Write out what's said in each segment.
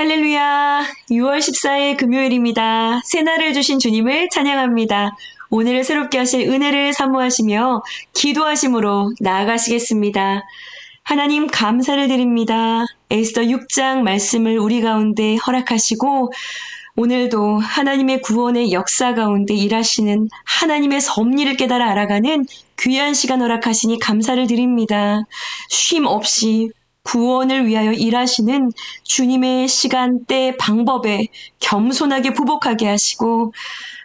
할렐루야! 6월 14일 금요일입니다. 새날을 주신 주님을 찬양합니다. 오늘을 새롭게 하실 은혜를 사모하시며 기도하심으로 나아가시겠습니다. 하나님 감사를 드립니다. 에스더 6장 말씀을 우리 가운데 허락하시고 오늘도 하나님의 구원의 역사 가운데 일하시는 하나님의 섭리를 깨달아 알아가는 귀한 시간 허락하시니 감사를 드립니다. 쉼 없이 구원을 위하여 일하시는 주님의 시간대 방법에 겸손하게 부복하게 하시고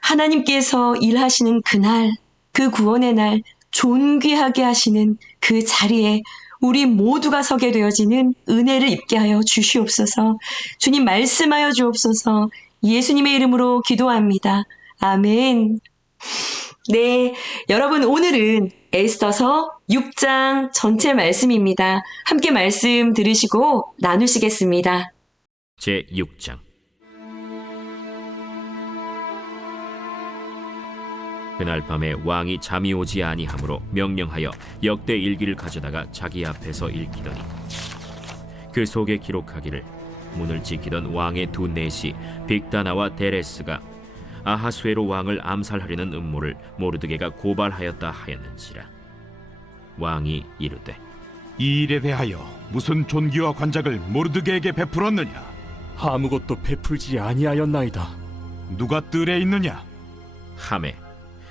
하나님께서 일하시는 그날, 그 구원의 날 존귀하게 하시는 그 자리에 우리 모두가 서게 되어지는 은혜를 입게 하여 주시옵소서. 주님 말씀하여 주옵소서. 예수님의 이름으로 기도합니다. 아멘. 네, 여러분 오늘은 에스더서 6장 전체 말씀입니다. 함께 말씀 들으시고 나누시겠습니다. 제6장 그날 밤에 왕이 잠이 오지 아니하므로 명령하여 역대 일기를 가져다가 자기 앞에서 읽히더니 그 속에 기록하기를 문을 지키던 왕의 두 내시 빅다나와 데레스가 아하수에로 왕을 암살하려는 음모를 모르드게가 고발하였다 하였는지라. 왕이 이르되 이 일에 대하여 무슨 존귀와 관작을 모르드게에게 베풀었느냐? 아무것도 베풀지 아니하였나이다. 누가 뜰에 있느냐? 하매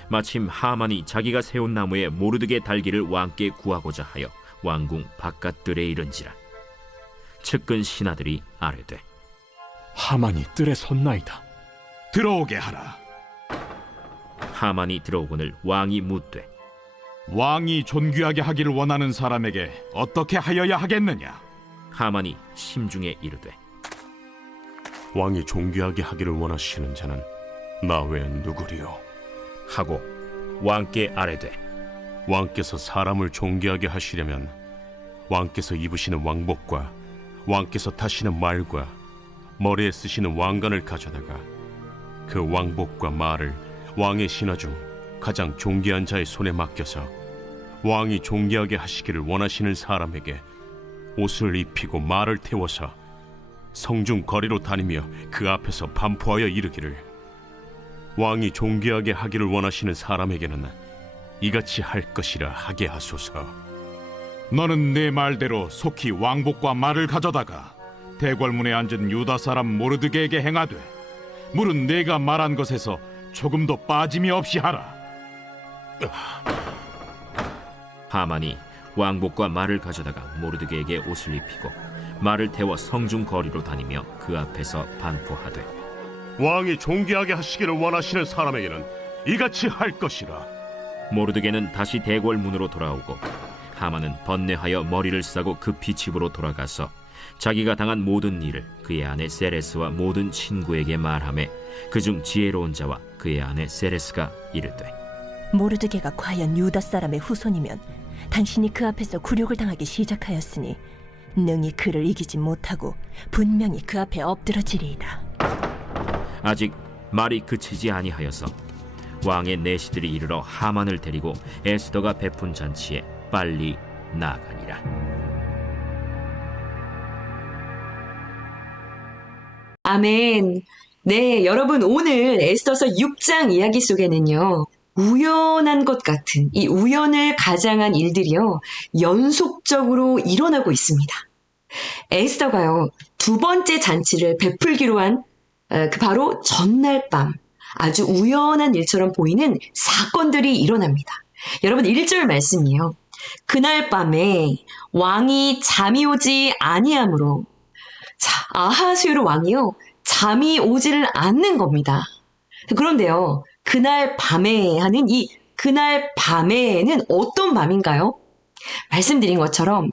마침 하만이 자기가 세운 나무에 모르드게 달기를 왕께 구하고자 하여 왕궁 바깥들에 이른지라. 측근 신하들이 아뢰되 하만이 뜰에 섰나이다. 들어오게 하라. 하만이 들어오거늘 왕이 묻되 왕이 존귀하게 하기를 원하는 사람에게 어떻게 하여야 하겠느냐? 하만이 심중에 이르되 왕이 존귀하게 하기를 원하시는 자는 나 외엔 누구리요? 하고 왕께 아뢰되 왕께서 사람을 존귀하게 하시려면 왕께서 입으시는 왕복과 왕께서 타시는 말과 머리에 쓰시는 왕관을 가져다가 그 왕복과 말을 왕의 신하 중 가장 존귀한 자의 손에 맡겨서 왕이 존귀하게 하시기를 원하시는 사람에게 옷을 입히고 말을 태워서 성중 거리로 다니며 그 앞에서 반포하여 이르기를 왕이 존귀하게 하기를 원하시는 사람에게는 이같이 할 것이라 하게 하소서. 너는 내 말대로 속히 왕복과 말을 가져다가 대궐문에 앉은 유다 사람 모르드게에게 행하되 물은 내가 말한 것에서 조금도 빠짐이 없이 하라. 하만이 왕복과 말을 가져다가 모르드게에게 옷을 입히고 말을 태워 성중 거리로 다니며 그 앞에서 반포하되 왕이 존귀하게 하시기를 원하시는 사람에게는 이같이 할 것이라. 모르드게는 다시 대궐 문으로 돌아오고 하만은 번뇌하여 머리를 싸고 급히 집으로 돌아가서 자기가 당한 모든 일을 그의 아내 세레스와 모든 친구에게 말하며 그중 지혜로운 자와 그의 아내 세레스가 이르되 모르드게가 과연 유다 사람의 후손이면 당신이 그 앞에서 굴욕을 당하기 시작하였으니 능히 그를 이기지 못하고 분명히 그 앞에 엎드러지리이다. 아직 말이 그치지 아니하여서 왕의 내시들이 이르러 하만을 데리고 에스더가 베푼 잔치에 빨리 나아가니라. 아멘. 네, 여러분 오늘 에스더서 6장 이야기 속에는요. 우연한 것 같은 이 우연을 가장한 일들이요. 연속적으로 일어나고 있습니다. 에스더가요. 두 번째 잔치를 베풀기로 한 그 바로 전날 밤 아주 우연한 일처럼 보이는 사건들이 일어납니다. 여러분 1절 말씀이에요. 그날 밤에 왕이 잠이 오지 아니하므로 자, 아하수에로 왕이요. 잠이 오지를 않는 겁니다. 그런데요. 그날 밤에 하는 이 그날 밤에는 어떤 밤인가요? 말씀드린 것처럼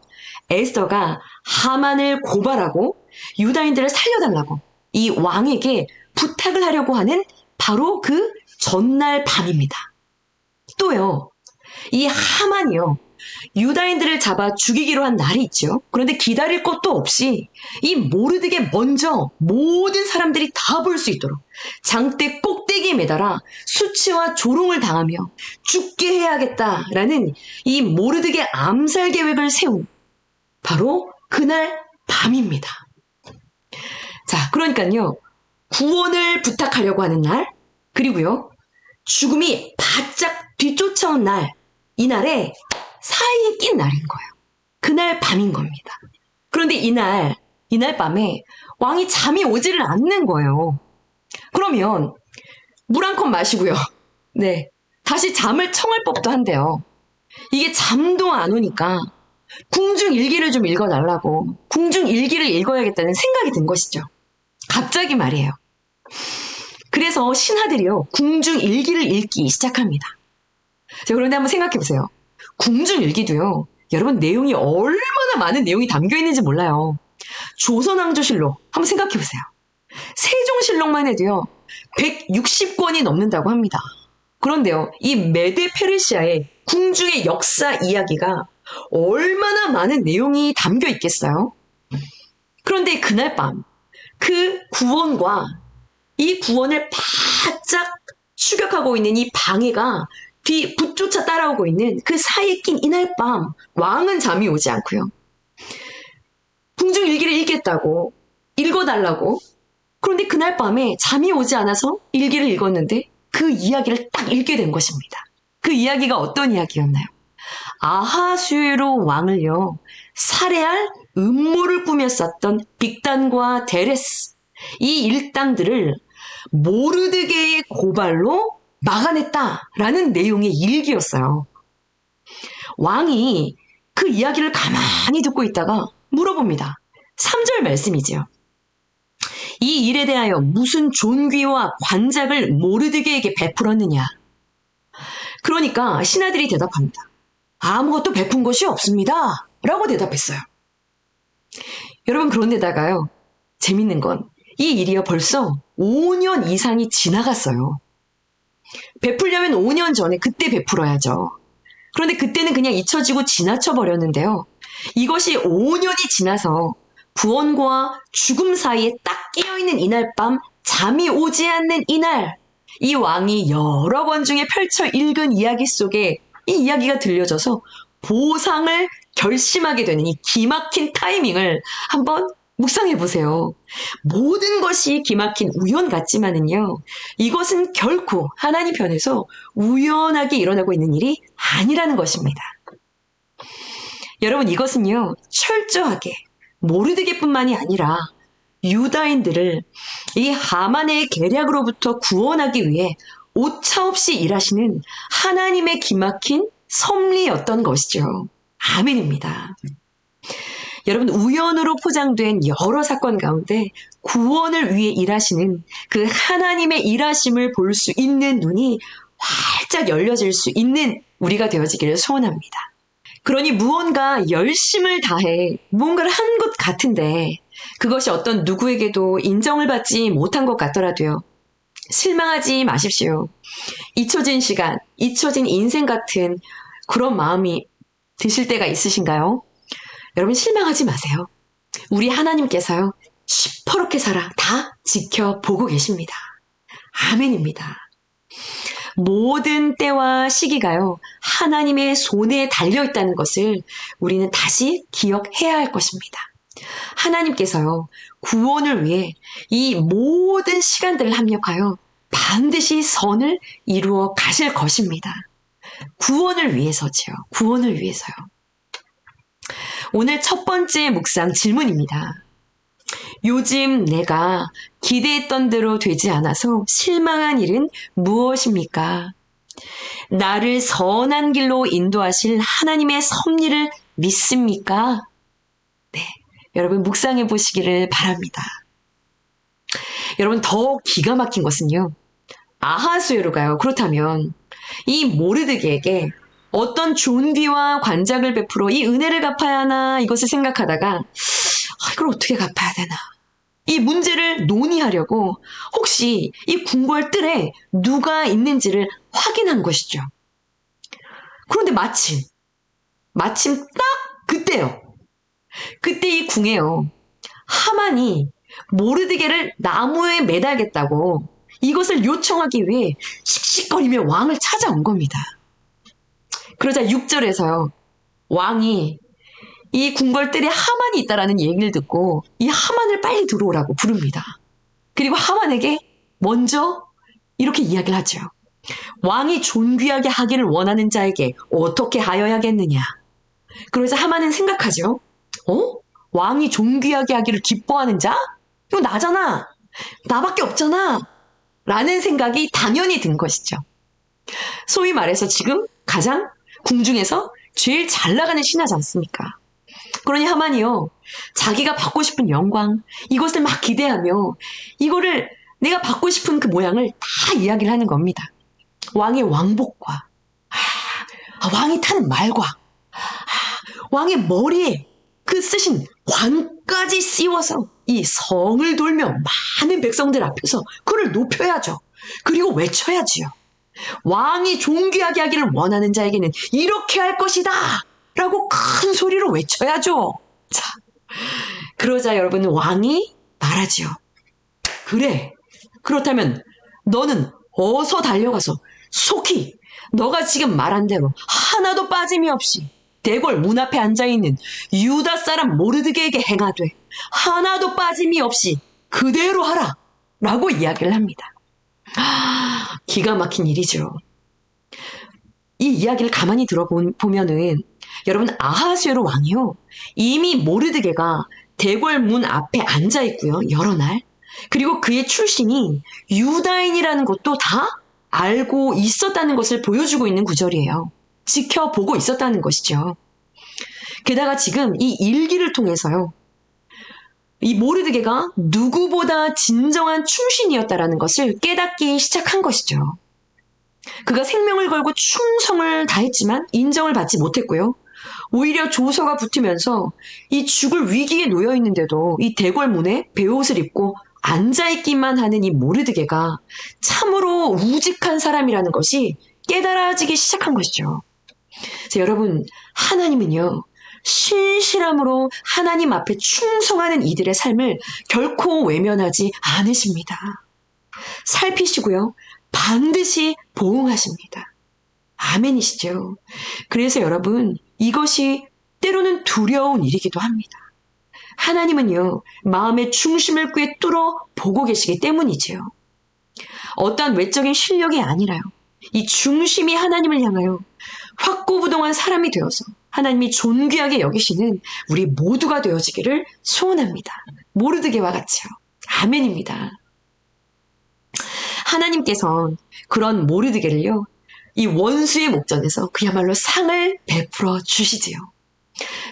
에스더가 하만을 고발하고 유다인들을 살려달라고 이 왕에게 부탁을 하려고 하는 바로 그 전날 밤입니다. 또요. 이 하만이요. 유다인들을 잡아 죽이기로 한 날이 있죠. 그런데 기다릴 것도 없이 이 모르드게 먼저 모든 사람들이 다 볼 수 있도록 장대 꼭대기에 매달아 수치와 조롱을 당하며 죽게 해야겠다라는 이 모르드게 암살 계획을 세운 바로 그날 밤입니다. 자, 그러니까요. 구원을 부탁하려고 하는 날, 그리고요. 죽음이 바짝 뒤쫓아온 날, 이날에 사이에 낀 날인 거예요. 그날 밤인 겁니다. 그런데 이날 밤에 왕이 잠이 오지를 않는 거예요. 그러면 물 한 컵 마시고요. 네. 다시 잠을 청할 법도 한데요. 이게 잠도 안 오니까 궁중일기를 좀 읽어달라고 궁중일기를 읽어야겠다는 생각이 든 것이죠. 갑자기 말이에요. 그래서 신하들이요. 궁중일기를 읽기 시작합니다. 자, 그런데 한번 생각해 보세요. 궁중일기도요. 여러분 내용이 얼마나 많은 내용이 담겨 있는지 몰라요. 조선왕조실록 한번 생각해 보세요. 세종실록만 해도요. 160권이 넘는다고 합니다. 그런데요. 이 메데 페르시아의 궁중의 역사 이야기가 얼마나 많은 내용이 담겨 있겠어요? 그런데 그날 밤 그 구원과 이 구원을 바짝 추격하고 있는 이 방해가 붙조차 따라오고 있는 그 사이에 낀 이날 밤 왕은 잠이 오지 않고요. 궁중일기를 읽겠다고 읽어달라고 그런데 그날 밤에 잠이 오지 않아서 일기를 읽었는데 그 이야기를 딱 읽게 된 것입니다. 그 이야기가 어떤 이야기였나요? 아하수에로 왕을요 살해할 음모를 꾸몄었던 빅단과 데레스 이 일당들을 모르드게의 고발로 막아냈다라는 내용의 일기였어요. 왕이 그 이야기를 가만히 듣고 있다가 물어봅니다. 3절 말씀이지요. 이 일에 대하여 무슨 존귀와 관작을 모르드게에게 베풀었느냐. 그러니까 신하들이 대답합니다. 아무것도 베푼 것이 없습니다. 라고 대답했어요. 여러분 그런데다가요. 재밌는 건 이 일이요 벌써 5년 이상이 지나갔어요. 베풀려면 5년 전에 그때 베풀어야죠. 그런데 그때는 그냥 잊혀지고 지나쳐 버렸는데요. 이것이 5년이 지나서 구원과 죽음 사이에 딱 끼어있는 이날 밤 잠이 오지 않는 이날 이 왕이 여러 권 중에 펼쳐 읽은 이야기 속에 이 이야기가 들려져서 보상을 결심하게 되는 이 기막힌 타이밍을 한번 묵상해 보세요. 모든 것이 기막힌 우연 같지만은요. 이것은 결코 하나님 편에서 우연하게 일어나고 있는 일이 아니라는 것입니다. 여러분 이것은요. 철저하게 모르드게뿐만이 아니라 유다인들을 이 하만의 계략으로부터 구원하기 위해 오차없이 일하시는 하나님의 기막힌 섭리였던 것이죠. 아멘입니다. 여러분 우연으로 포장된 여러 사건 가운데 구원을 위해 일하시는 그 하나님의 일하심을 볼 수 있는 눈이 활짝 열려질 수 있는 우리가 되어지기를 소원합니다. 그러니 무언가 열심을 다해 무언가를 한 것 같은데 그것이 어떤 누구에게도 인정을 받지 못한 것 같더라도요. 실망하지 마십시오. 잊혀진 시간, 잊혀진 인생 같은 그런 마음이 드실 때가 있으신가요? 여러분 실망하지 마세요. 우리 하나님께서요. 시퍼렇게 살아 다 지켜보고 계십니다. 아멘입니다. 모든 때와 시기가요. 하나님의 손에 달려있다는 것을 우리는 다시 기억해야 할 것입니다. 하나님께서요. 구원을 위해 이 모든 시간들을 합력하여 반드시 선을 이루어 가실 것입니다. 구원을 위해서지요. 구원을 위해서요. 오늘 첫 번째 묵상 질문입니다. 요즘 내가 기대했던 대로 되지 않아서 실망한 일은 무엇입니까? 나를 선한 길로 인도하실 하나님의 섭리를 믿습니까? 네, 여러분 묵상해 보시기를 바랍니다. 여러분 더 기가 막힌 것은요. 아하수에로가요. 그렇다면 이 모르드게에게 어떤 존귀와 관작을 베풀어 이 은혜를 갚아야 하나 이것을 생각하다가 이걸 어떻게 갚아야 되나 이 문제를 논의하려고 혹시 이 궁궐 뜰에 누가 있는지를 확인한 것이죠. 그런데 마침 딱 그때요. 그때 이 궁에요. 하만이 모르드게를 나무에 매달겠다고 이것을 요청하기 위해 씩씩거리며 왕을 찾아온 겁니다. 그러자 6절에서요. 왕이 이 궁궐들에 하만이 있다라는 얘기를 듣고 이 하만을 빨리 들어오라고 부릅니다. 그리고 하만에게 먼저 이렇게 이야기를 하죠. 왕이 존귀하게 하기를 원하는 자에게 어떻게 하여야겠느냐. 그러자 하만은 생각하죠. 왕이 존귀하게 하기를 기뻐하는 자? 이거 나잖아. 나밖에 없잖아. 라는 생각이 당연히 든 것이죠. 소위 말해서 지금 가장 궁중에서 제일 잘 나가는 신하지 않습니까? 그러니 하만이요, 자기가 받고 싶은 영광, 이것을 막 기대하며 이거를 내가 받고 싶은 그 모양을 다 이야기를 하는 겁니다. 왕의 왕복과 왕이 타는 말과 왕의 머리에 그 쓰신 관까지 씌워서 이 성을 돌며 많은 백성들 앞에서 그를 높여야죠. 그리고 외쳐야지요. 왕이 존귀하게 하기를 원하는 자에게는 이렇게 할 것이다! 라고 큰 소리로 외쳐야죠. 자, 그러자 여러분 왕이 말하지요. 그래, 그렇다면 너는 어서 달려가서 속히 너가 지금 말한 대로 하나도 빠짐이 없이 대궐 문 앞에 앉아있는 유다 사람 모르드게에게 행하되 하나도 빠짐이 없이 그대로 하라 라고 이야기를 합니다. 기가 막힌 일이죠. 이 이야기를 가만히 들어보면은 여러분 아하수에로 왕이요, 이미 모르드게가 대궐 문 앞에 앉아있고요, 여러 날. 그리고 그의 출신이 유다인이라는 것도 다 알고 있었다는 것을 보여주고 있는 구절이에요. 지켜보고 있었다는 것이죠. 게다가 지금 이 일기를 통해서요, 이 모르드게가 누구보다 진정한 충신이었다라는 것을 깨닫기 시작한 것이죠. 그가 생명을 걸고 충성을 다했지만 인정을 받지 못했고요. 오히려 조서가 붙으면서 이 죽을 위기에 놓여 있는데도 이 대궐문에 베옷을 입고 앉아있기만 하는 이 모르드게가 참으로 우직한 사람이라는 것이 깨달아지기 시작한 것이죠. 그래서 여러분, 하나님은요, 신실함으로 하나님 앞에 충성하는 이들의 삶을 결코 외면하지 않으십니다. 살피시고요, 반드시 보응하십니다. 아멘이시죠? 그래서 여러분, 이것이 때로는 두려운 일이기도 합니다. 하나님은요, 마음의 중심을 꿰뚫어 보고 계시기 때문이지요. 어떠한 외적인 실력이 아니라요, 이 중심이 하나님을 향하여 확고부동한 사람이 되어서 하나님이 존귀하게 여기시는 우리 모두가 되어지기를 소원합니다. 모르드게와 같이요. 아멘입니다. 하나님께서는 그런 모르드게를요, 이 원수의 목전에서 그야말로 상을 베풀어 주시지요.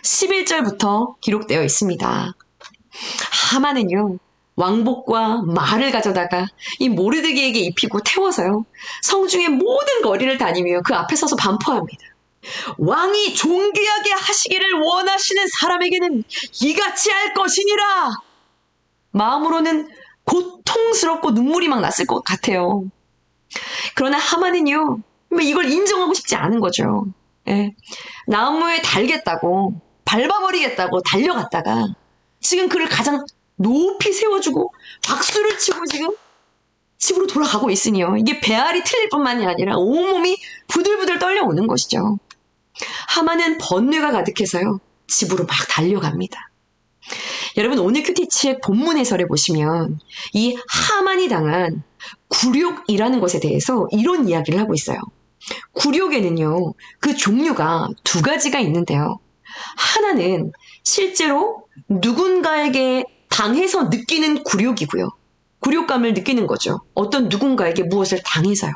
11절부터 기록되어 있습니다. 하만은요, 왕복과 말을 가져다가 이 모르드게에게 입히고 태워서요, 성중의 모든 거리를 다니며 그 앞에 서서 반포합니다. 왕이 존귀하게 하시기를 원하시는 사람에게는 이같이 할 것이니라. 마음으로는 고통스럽고 눈물이 막 났을 것 같아요. 그러나 하만은요, 이걸 인정하고 싶지 않은 거죠. 예. 나무에 달겠다고, 밟아버리겠다고 달려갔다가 지금 그를 가장 높이 세워주고 박수를 치고 지금 집으로 돌아가고 있으니요, 이게 배알이 틀릴 뿐만이 아니라 온몸이 부들부들 떨려오는 것이죠. 하만은 번뇌가 가득해서요, 집으로 막 달려갑니다. 여러분, 오늘 큐티치의 본문 해설에 보시면 이 하만이 당한 굴욕이라는 것에 대해서 이런 이야기를 하고 있어요. 굴욕에는요, 그 종류가 두 가지가 있는데요. 하나는 실제로 누군가에게 당해서 느끼는 굴욕이고요. 굴욕감을 느끼는 거죠. 어떤 누군가에게 무엇을 당해서요.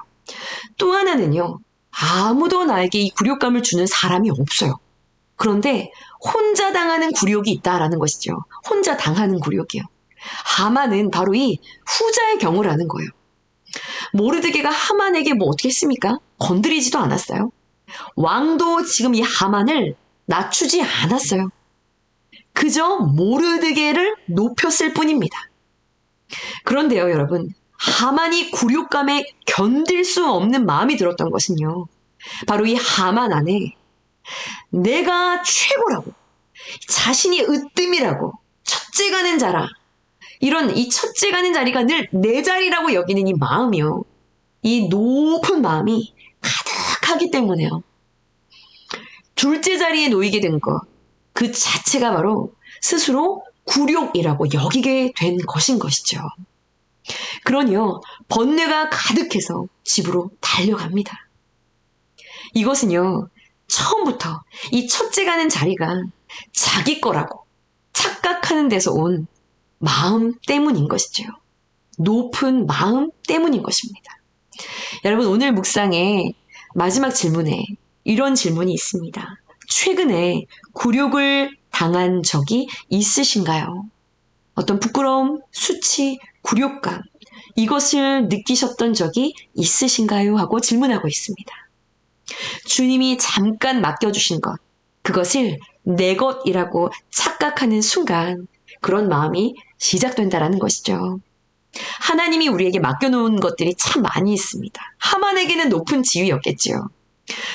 또 하나는요, 아무도 나에게 이 굴욕감을 주는 사람이 없어요. 그런데 혼자 당하는 굴욕이 있다라는 것이죠. 혼자 당하는 굴욕이요. 하만은 바로 이 후자의 경우라는 거예요. 모르드게가 하만에게 뭐 어떻게 했습니까? 건드리지도 않았어요. 왕도 지금 이 하만을 낮추지 않았어요. 그저 모르드게를 높였을 뿐입니다. 그런데요, 여러분, 하만이 굴욕감에 견딜 수 없는 마음이 들었던 것은요, 바로 이 하만 안에 내가 최고라고, 자신이 으뜸이라고, 첫째 가는 자라, 이런 이 첫째 가는 자리가 늘 내 자리라고 여기는 이 마음이요, 이 높은 마음이 가득하기 때문에요. 둘째 자리에 놓이게 된 것, 그 자체가 바로 스스로 굴욕이라고 여기게 된 것인 것이죠. 그러니요, 번뇌가 가득해서 집으로 달려갑니다. 이것은요, 처음부터 이 첫째 가는 자리가 자기 거라고 착각하는 데서 온 마음 때문인 것이죠. 높은 마음 때문인 것입니다. 여러분, 오늘 묵상의 마지막 질문에 이런 질문이 있습니다. 최근에 굴욕을 당한 적이 있으신가요? 어떤 부끄러움, 수치, 굴욕감, 이것을 느끼셨던 적이 있으신가요? 하고 질문하고 있습니다. 주님이 잠깐 맡겨주신 것, 그것을 내 것이라고 착각하는 순간 그런 마음이 시작된다라는 것이죠. 하나님이 우리에게 맡겨놓은 것들이 참 많이 있습니다. 하만에게는 높은 지위였겠지요.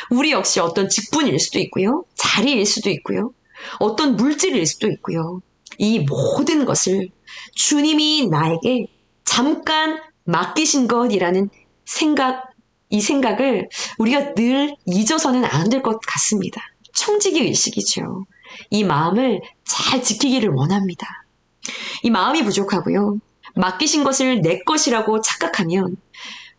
우리 역시 어떤 직분일 수도 있고요. 자리일 수도 있고요. 어떤 물질일 수도 있고요. 이 모든 것을 주님이 나에게 잠깐 맡기신 것이라는 생각, 이 생각을 우리가 늘 잊어서는 안 될 것 같습니다. 청지기 의식이죠. 이 마음을 잘 지키기를 원합니다. 이 마음이 부족하고요. 맡기신 것을 내 것이라고 착각하면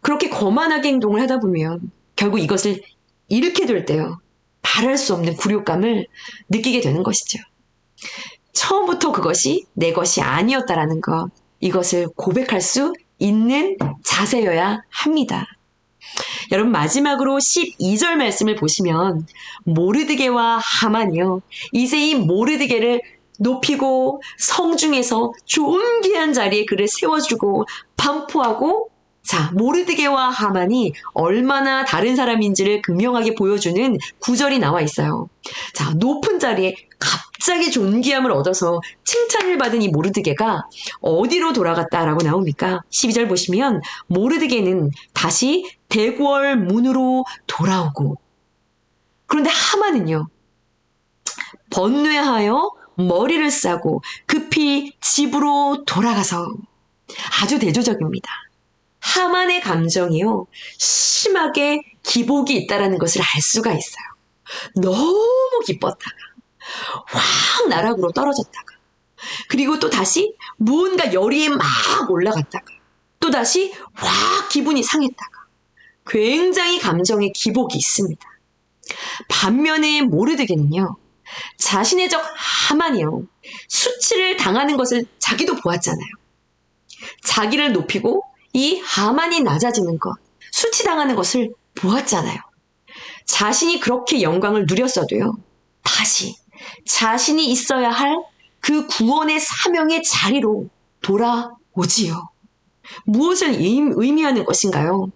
그렇게 거만하게 행동을 하다 보면 결국 이것을 잃게 될 때요. 말할 수 없는 굴욕감을 느끼게 되는 것이죠. 처음부터 그것이 내 것이 아니었다라는 것, 이것을 고백할 수 있는 자세여야 합니다. 여러분, 마지막으로 12절 말씀을 보시면 모르드게와 하만이요, 이제 이 모르드게를 높이고 성중에서 존귀한 자리에 그를 세워주고 반포하고, 자, 모르드게와 하만이 얼마나 다른 사람인지를 극명하게 보여주는 구절이 나와 있어요. 자, 높은 자리에 갑자기 존귀함을 얻어서 칭찬을 받은 이 모르드게가 어디로 돌아갔다라고 나옵니까? 12절 보시면 모르드게는 다시 대궐 문으로 돌아오고, 그런데 하만은요, 번뇌하여 머리를 싸고 급히 집으로 돌아가서, 아주 대조적입니다. 하만의 감정이요, 심하게 기복이 있다는 것을 알 수가 있어요. 너무 기뻤다가 확 나락으로 떨어졌다가, 그리고 또 다시 무언가 열이 막 올라갔다가, 또 다시 확 기분이 상했다가, 굉장히 감정의 기복이 있습니다. 반면에 모르드게는요, 자신의 적 하만이요, 수치를 당하는 것을 자기도 보았잖아요. 자기를 높이고 이 하만이 낮아지는 것, 수치당하는 것을 보았잖아요. 자신이 그렇게 영광을 누렸어도요, 다시 자신이 있어야 할 그 구원의 사명의 자리로 돌아오지요. 무엇을 의미하는 것인가요?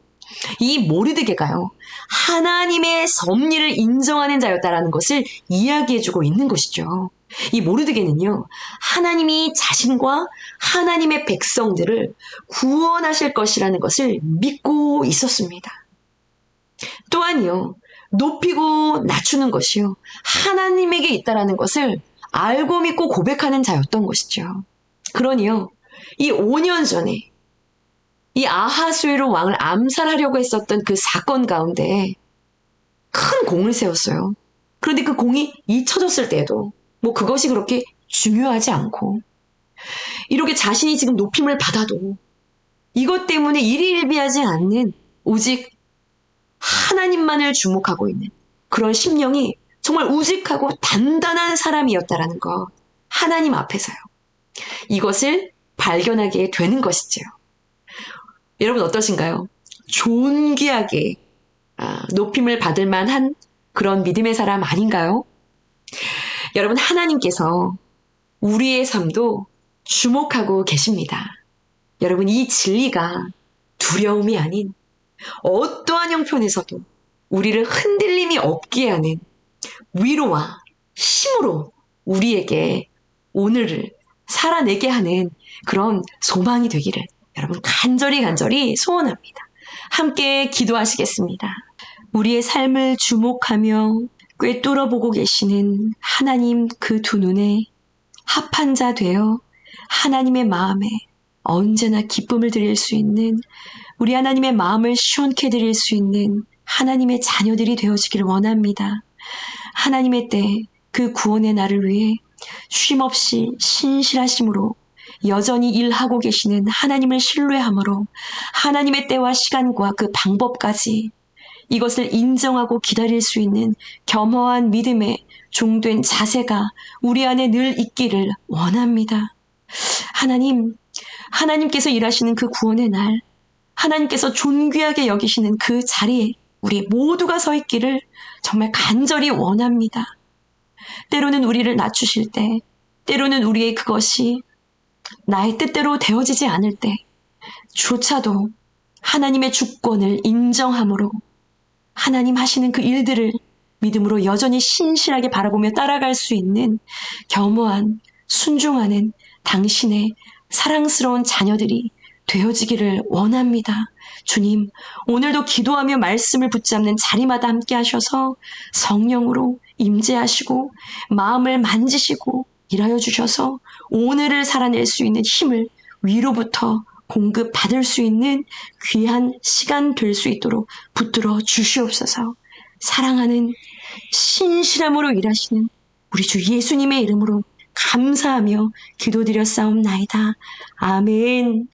이 모르드게가요, 하나님의 섭리를 인정하는 자였다라는 것을 이야기해주고 있는 것이죠. 이 모르드게는요, 하나님이 자신과 하나님의 백성들을 구원하실 것이라는 것을 믿고 있었습니다. 또한요, 높이고 낮추는 것이요, 하나님에게 있다라는 것을 알고 믿고 고백하는 자였던 것이죠. 그러니요, 이 5년 전에 이 아하수에로 왕을 암살하려고 했었던 그 사건 가운데 큰 공을 세웠어요. 그런데 그 공이 잊혀졌을 때에도 뭐 그것이 그렇게 중요하지 않고, 이렇게 자신이 지금 높임을 받아도 이것 때문에 일희일비하지 않는 오직 하나님만을 주목하고 있는 그런 심령이 정말 우직하고 단단한 사람이었다라는 것, 하나님 앞에서요, 이것을 발견하게 되는 것이죠. 여러분 어떠신가요? 존귀하게 높임을 받을 만한 그런 믿음의 사람 아닌가요? 여러분, 하나님께서 우리의 삶도 주목하고 계십니다. 여러분, 이 진리가 두려움이 아닌 어떠한 형편에서도 우리를 흔들림이 없게 하는 위로와 힘으로 우리에게 오늘을 살아내게 하는 그런 소망이 되기를 여러분 간절히 소원합니다. 함께 기도하시겠습니다. 우리의 삶을 주목하며 꿰뚫어 보고 계시는 하나님, 그 두 눈에 합한 자 되어 하나님의 마음에 언제나 기쁨을 드릴 수 있는, 우리 하나님의 마음을 시원케 드릴 수 있는 하나님의 자녀들이 되어지기를 원합니다. 하나님의 때 그 구원의 날을 위해 쉼없이 신실하심으로 여전히 일하고 계시는 하나님을 신뢰함으로 하나님의 때와 시간과 그 방법까지 이것을 인정하고 기다릴 수 있는 겸허한 믿음의 종된 자세가 우리 안에 늘 있기를 원합니다. 하나님께서 일하시는 그 구원의 날, 하나님께서 존귀하게 여기시는 그 자리에 우리 모두가 서 있기를 정말 간절히 원합니다. 때로는 우리를 낮추실 때, 때로는 우리의 그것이 나의 뜻대로 되어지지 않을 때, 조차도 하나님의 주권을 인정함으로 하나님 하시는 그 일들을 믿음으로 여전히 신실하게 바라보며 따라갈 수 있는 겸허한, 순종하는 당신의 사랑스러운 자녀들이 되어지기를 원합니다. 주님, 오늘도 기도하며 말씀을 붙잡는 자리마다 함께 하셔서 성령으로 임재하시고 마음을 만지시고 일하여 주셔서 오늘을 살아낼 수 있는 힘을 위로부터 공급받을 수 있는 귀한 시간 될 수 있도록 붙들어 주시옵소서. 사랑하는 신실함으로 일하시는 우리 주 예수님의 이름으로 감사하며 기도드렸사옵나이다. 아멘.